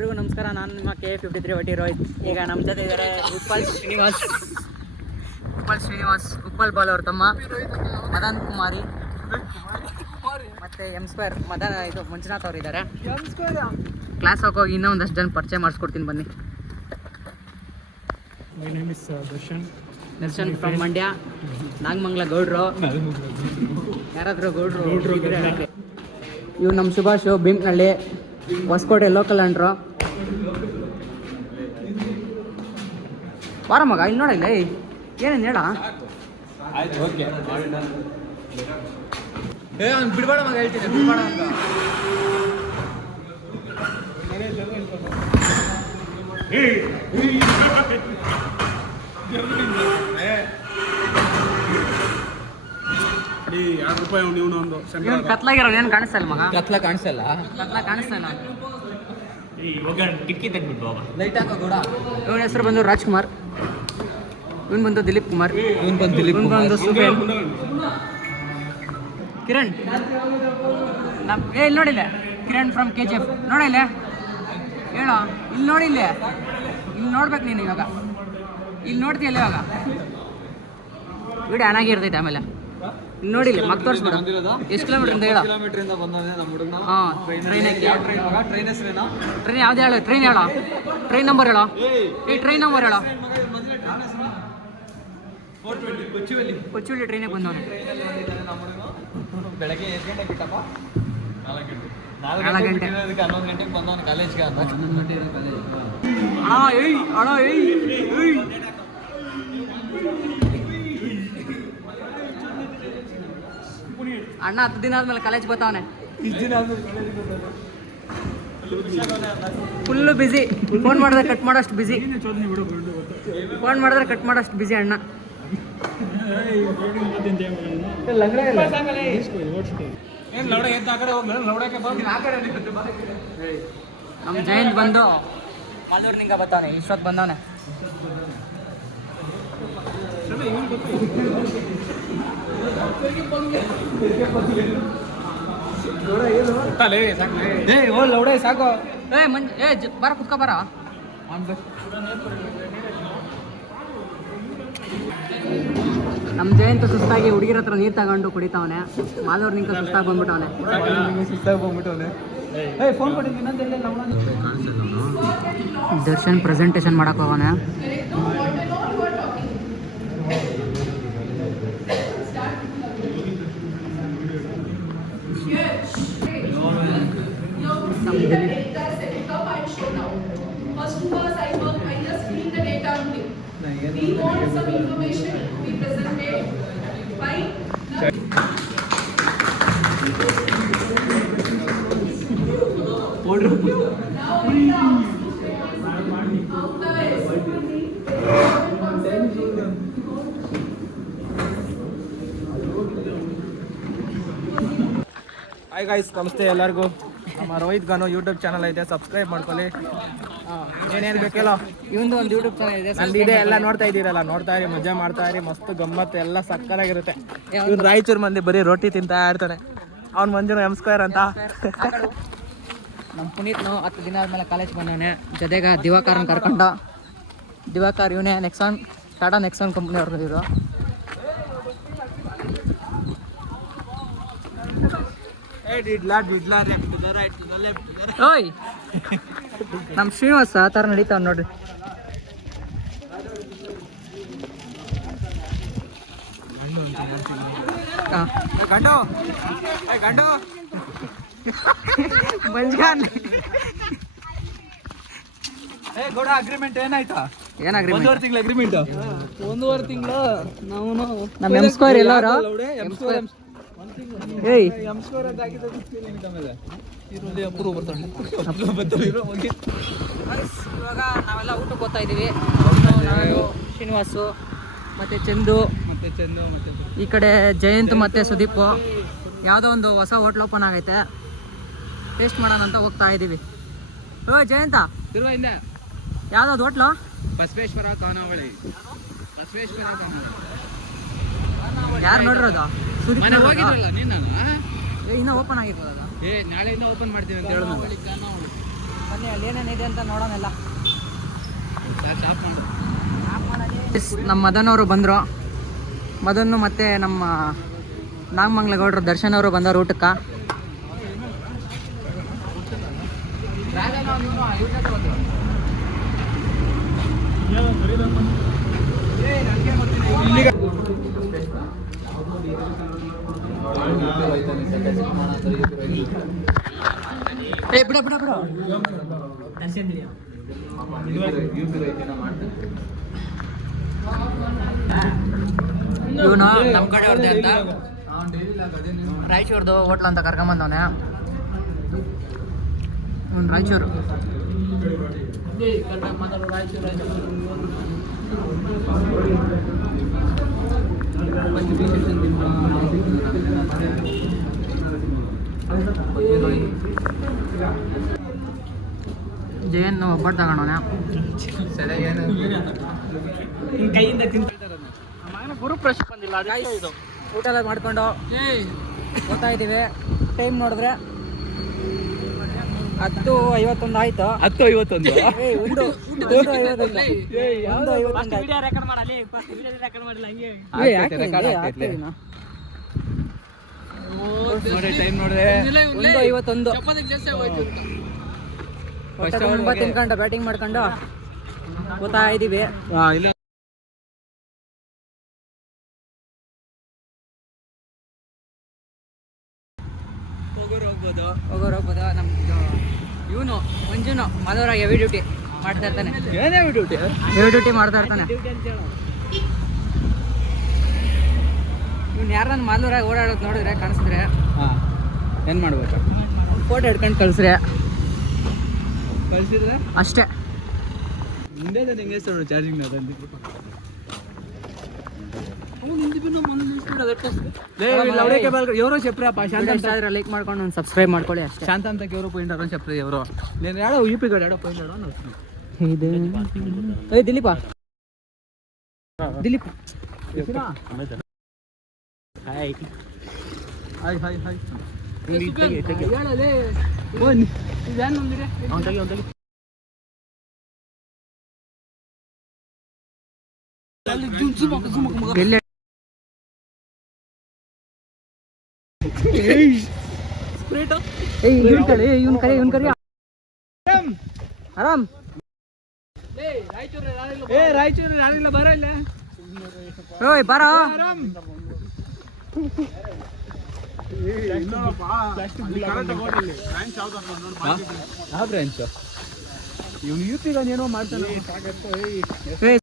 ಎಲ್ರಿಗೂ ನಮಸ್ಕಾರ. ನಾನು ನಿಮ್ಮ KA53 ವಟಿ ರೋಹಿತ್. ಈಗ ನಮ್ಮ ಜೊತೆ ಇದ್ದಾರೆ ಉಪ್ಪಲ್ ಶ್ರೀನಿವಾಸ್, ಉಪ್ಪಲ್ ಬಾಲ್ ಅವ್ರ ತಮ್ಮ ಮದನ್ ಕುಮಾರಿ ಮತ್ತು M2 ಇದು ಮಂಜುನಾಥ್ ಅವರು ಇದ್ದಾರೆ. ಕ್ಲಾಸ್ ಹೋಗಿ ಇನ್ನೂ ಒಂದಷ್ಟು ಜನ ಪರಿಚಯ ಮಾಡಿಸ್ಕೊಡ್ತೀನಿ ಬನ್ನಿ. My name is Darshan from Mandya, Nagamangala ಗೌಡ್ರು. ಯಾರಾದರೂ ಗೌಡ್ರು ಇವು ನಮ್ಮ ಸುಭಾಷು ಭೀಮ್ನಳ್ಳಿ, ಹೊಸಕೋಟೆ ಲೋಕಲ್ ಅಂಡ್ರು. ಬಾರ ಮಗ, ಇಲ್ಲಿ ನೋಡಿಲ್ಲ ಏನೇನು ಹೇಳ. ಬಿಡ್ಬೇಡ ಮಗ, ಹೇಳ್ತೀನಿ ಬಿಡ್ಬೇಡ ಅಂತ. ಕತ್ಲಾಗಿರೋ ಏನು ಕಾಣಿಸ್ತಲ್ಲ ಮಗ, ಕಾಣಿಸ್ತಲ್ಲ ಕಿಟಕಿ ತೆಗ್ಬಿಟ್ಟು ಲೈಟ್ ಹಾಕೋ ಕೂಡ. ಇವನ ಹೆಸರು ಬಂದು ರಾಜ್ಕುಮಾರ್, ಇವನ್ ಬಂದು ದಿಲೀಪ್ ಕುಮಾರ್, ಇವನ್ ಬಂದು ಸುಬೇಲ್. ಕಿರಣ್ ಇಲ್ಲಿ ನೋಡಿಲ್ಲ, ಕಿರಣ್ ಫ್ರಮ್ KGF ನೋಡಿಲ್ಲ, ಹೇಳೋ ಇಲ್ಲಿ ನೋಡಿಲ್ಲ, ಇಲ್ಲಿ ನೋಡ್ಬೇಕು ನೀನು. ಇವಾಗ ಇಲ್ಲಿ ನೋಡ್ತೀಯಲ್ಲ, ಇವಾಗ ವಿಡಿಯೋ ಆನಾಗಿ ಇರ್ತೈತೆ. ಆಮೇಲೆ ಇಲ್ಲಿ ನೋಡಿಲ್ಲ, ಮಗ ತೋರಿಸ್ಬಿಡ. ಎಷ್ಟು ಕಿಲೋಮೀಟ್ರಿಂದ ಹೇಳೋ. ಹಾಂ, ಟ್ರೈನ್ ಯಾವ್ದು ಹೇಳು, ಟ್ರೈನ್ ಹೇಳೋ, ಟ್ರೈನ್ ನಂಬರ್ ಹೇಳೋ, ಟ್ರೈನ್ ನಂಬರ್ ಹೇಳೋ. ಕೊಚ್ಚುಳ್ಳಿ ಟ್ರೈನಿಗೆ ಬಂದವನು. ಬೆಳಗ್ಗೆ 8 ಗಂಟೆಗೆ ಬಿಟ್ಟಪ್ಪ, 4 ಗಂಟೆ 11 ಗಂಟೆಗೆ ಬಂದವನು ಕಾಲೇಜ್ಗೆ. ಅಣ್ಣ 10 ದಿನ ಆದ್ಮೇಲೆ ಕಾಲೇಜ್ ಬರ್ತಾವನೆ. ಫುಲ್ಲು ಬಿಸಿ. ಫೋನ್ ಮಾಡಿದ್ರೆ ಕಟ್ ಮಾಡೋಷ್ಟು ಬಿಸಿ, ಅಣ್ಣ. ನಮ್ಮ ಜಯಂತ್ ಬಂದು ಮಾಲೂರಿನಿಂದ ಬರ್ತಾನೆ, ಇಷ್ಟೊತ್ತು ಬಂದವನೆ. ಸಾಕು ಬರ ಕುತ್ಕೋ ಬರ. ನಮ್ಮ ಜಯಂತ್ ಸುಸ್ತಾಗಿ ಹುಡುಗಿರ ಹತ್ರ ನೀರು ತಗೊಂಡು ಕುಡಿತಾವನೆ. ಮಾಲೂರ್ ನಿಂಕ ಸುಸ್ತಾಗಿ ಬಂದ್ಬಿಟ್ಟವನೆ. ದರ್ಶನ್ ಪ್ರೆಸೆಂಟೇಷನ್ ಮಾಡಕ್ಕೆ ಹೋಗೋಣ. We want some information to be presented. Fine. Hi guys, ನಮಸ್ತೆ ಎಲ್ಲರಿಗೂ. ನಮ್ಮ ರೋಹಿತ್ ಗಾನು ಯೂಟ್ಯೂಬ್ ಚಾನಲ್ ಐತೆ, ಸಬ್ಸ್ಕ್ರೈಬ್ ಮಾಡ್ಕೊಳ್ಳಿ. ಏನೇನು ಬೇಕಲ್ಲ, ಇವಂದು ಒಂದು ಯೂಟ್ಯೂಬ್ ಚಾನಲ್ ಇದೆ. ನನ್ನ ವಿಡಿಯೋ ಎಲ್ಲ ನೋಡ್ತಾ ಇದ್ದೀರಲ್ಲ, ನೋಡ್ತಾ ಇರಿ, ಮಜಾ ಮಾಡ್ತಾ ಇರಿ. ಮಸ್ತ್ ಗಮ್ಮತ್ತು, ಎಲ್ಲ ಸಕ್ಕತ್ತಾಗಿರುತ್ತೆ. ಇವ್ನು ರಾಯಚೂರು ಮಂದಿ ಬರೀ ರೊಟ್ಟಿ ತಿಂತಾ ಇರ್ತಾನೆ. ಅವ್ನು ಮಂಜುನು M2 ಅಂತ. ನಮ್ಮ ಪುನೀತ್ನು 10 ದಿನ ಆದಮೇಲೆ ಕಾಲೇಜ್ ಬಂದವನೆ. ಜೊತೆಗೆ ದಿವಾಕರ್ನ ಕರ್ಕೊಂಡ. ದಿವಾಕರ್ ಇವನೇ ನೆಕ್ಸಾನ್, ಟಾಟಾ ನೆಕ್ಸಾನ್ ಕಂಪ್ನಿ ಅವ್ರದ್ದು ಇವರು. ಓಯ್, ನಮ್ಮ ಶ್ರೀನಿವಾಸ ಆ ಥರ ನಡೀತಾವ ನೋಡ್ರಿ. ಅಗ್ರಿಮೆಂಟ್ ಏನಾಯ್ತಾ? ಏನ್ ಅಗ್ರಿಮೆಂಟ್? 1.5 ತಿಂಗಳ ಅಗ್ರಿಮೆಂಟ್. 1.5 ತಿಂಗಳು ನಾವು ನಮ್ಮ M2 ಎಲ್ಲರೂ ಏಯ್ M2 ಅಂತ ಆಗಿದ್ದು ಆಮೇಲೆ ಇವಾಗ ನಾವೆಲ್ಲ ಊಟಕ್ಕೆ ಹೋಗ್ತಾ ಇದ್ದೀವಿ. ನಾನು, ಶ್ರೀನಿವಾಸು ಮತ್ತು ಚಂದು, ಈ ಕಡೆ ಜಯಂತ್ ಮತ್ತು ಸುದೀಪು. ಯಾವುದೋ ಒಂದು ಹೊಸ ಹೋಟ್ಲ್ ಓಪನ್ ಆಗೈತೆ, ಟೇಸ್ಟ್ ಮಾಡೋಣ ಅಂತ ಹೋಗ್ತಾ ಇದ್ದೀವಿ. ಓ ಜಯಂತ, ಯಾವುದಾದ್ರು ಹೋಟ್ಲು? ಬಸವೇಶ್ವರ ಖಾನಾವಳಿ. ಯಾರು ನೋಡಿರೋದು? ಸುದೀಪ್ ಹೋಗಿದ್ರಲ್ಲ ನೀನಲ್ಲ? ಇನ್ನೂ ಓಪನ್ ಆಗಿರ್ಬೋದ? ನಾಳೆಯಿಂದ ಓಪನ್ ಮಾಡ್ತೀವಿ ಅಂತ ಹೇಳೋದು. ಬನ್ನಿ ಅಲ್ಲಿ ಏನೇನಿದೆ ಅಂತ ನೋಡೋಣಲ್ಲ. ನಮ್ಮ ಮದನ್ ಅವರು ಬಂದರು. ಮದನ್ನು ಮತ್ತು ನಮ್ಮ ನಾಗಮಂಗ್ಲಗೌಡರು ದರ್ಶನ್ ಅವರು ಬಂದವರು ಊಟಕ್ಕೆ. ಬಿಡ ಬಿಡ ಬಿಡ ಇವನು ನಮ್ಮ ಕಡೆ ಅವ್ರದ್ದೆ ಅಂತ ರಾಯಚೂರ್ದು ಹೋಟ್ಲ್ ಅಂತ ಕರ್ಕೊಂಬಂದವನೆ. ಇವನು ರಾಯಚೂರು. ಜಯನ್ ಒಬ್ಬಟ್ಟು ತಗೊಂಡವನ. ಕೈಯಿಂದ ಗುರುಪ್ರಶ್ ಬಂದಿಲ್ಲ. ಊಟ ಎಲ್ಲ ಮಾಡ್ಕೊಂಡು ಹೋಗ್ತಾ ಇದ್ದೀವಿ. ಟೈಮ್ ನೋಡಿದ್ರೆ 10:51 ಆಯ್ತು. 10:51 ಟೈಮ್ ನೋಡ್ರೆ 1:51. ಹೊಟ್ಟೆ ತಿನ್ಕೊಂಡು ಬ್ಯಾಟಿಂಗ್ ಮಾಡ್ಕೊಂಡು ಹೋಗ್ತಾ ಇದ್ದೀವಿ. ಹೋಗ್ಬೋದು. ನಮ್ದು ಇವನು ಮಂಜುನು ಮಾಧವರಾಗ ಹೆವಿ ಡ್ಯೂಟಿ ಮಾಡ್ತಾ ಇರ್ತಾನೆ. ಹೆವಿ ಡ್ಯೂಟಿ ಮಾಡ್ತಾ ಇರ್ತಾನೆ. ಇವ್ನು ಯಾರನ್ನ ಮಾಧವರಾಗ ಓಡಾಡೋದು ನೋಡಿದ್ರೆ ಕಾಣಿಸಿದ್ರೆ ಏನು ಮಾಡ್ಬೇಕು? ಫೋಟೋ ಹಿಡ್ಕೊಂಡು ಕಳಿಸ್ರೆ ಕಳಿಸಿದ್ರೆ ಅಷ್ಟೇ. ಮುಂದೆ ನಿಂಗೆ ಚಾರ್ಜಿಂಗ್ ఎవరో చెప్పరా లైక్ ಮಾಡ್ಕೊಂಡು ಒಂದು ಸಬ್ಸ್ಕ್ರೈಬ್ ಮಾಡ್ಕೊಳ್ಳಿ ಅಷ್ಟೇ. శాంత అంతకి ఎవరో పోయిండారో చెప్పరా ఎవరో. నేను ఏడో యూపీ గడ ఏడో పోయిండాడో అని వస్తుంది. ಏ ದಿಲೀಪ ಹಾಯ್ ಹಾಯ್ ಹಾಯ್ ಎಲ್ಲಿ ಇವನ್ ಕರಿ ಆರಾಮ್. ರಾಯಚೂರು ಯಾರಿಲ್ಲ ಬರಲ್ಲ. ಓಯ್ ಬಾರ. ಯಾವ ಬ್ರಾಂಚ್? ಇವ್ನು ಯೂಪಿಗೆ ಏನೋ ಮಾಡ್ತಾನೆ.